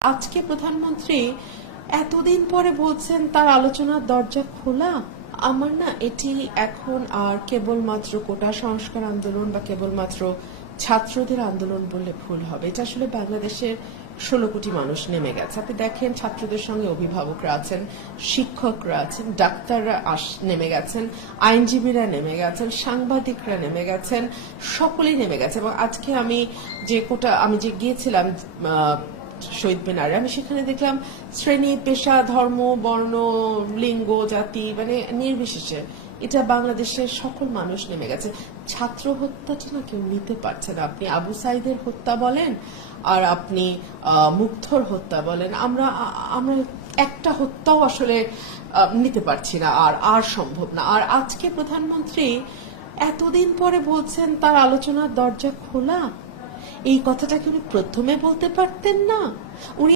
আজকে প্রধানমন্ত্রী এতদিন পরে বলছেন তার আলোচনার দরজা খোলা। আমার না এটি এখন আর কেবলমাত্র কোটা সংস্কার আন্দোলন বা কেবলমাত্র ছাত্রদের আন্দোলন বললে ভুল হবে। এটা আসলে বাংলাদেশের 16 কোটি মানুষ নেমে গেছে। আপনি দেখেন ছাত্রদের সঙ্গে অভিভাবকরা আছেন, শিক্ষকরা আছেন, ডাক্তাররা নেমে গেছেন, আইনজীবীরা নেমে গেছেন, সাংবাদিকরা নেমে গেছেন, সকলেই নেমে গেছে। এবং আজকে আমি যে গিয়েছিলাম শহীদ মিনারে, আমি সেখানে দেখলাম শ্রেণী, পেশা, ধর্ম, বর্ণ, লিঙ্গ, জাতি মানে নির্বিশেষে এটা বাংলাদেশের সকল মানুষ নেমে গেছে। ছাত্র হত্যাটা না কেউ নিতে পারছে না। আপনি আবু সাইদের হত্যা বলেন আর আপনি মুগ্ধর হত্যা বলেন, আমরা আমরা একটা হত্যাও আসলে নিতে পারছি না, আর সম্ভব না। আর আজকে প্রধানমন্ত্রী এতদিন পরে বলছেন তার আলোচনার দরজা খোলা। এই কথাটা কি উনি প্রথমে বলতে পারতেন না? উনি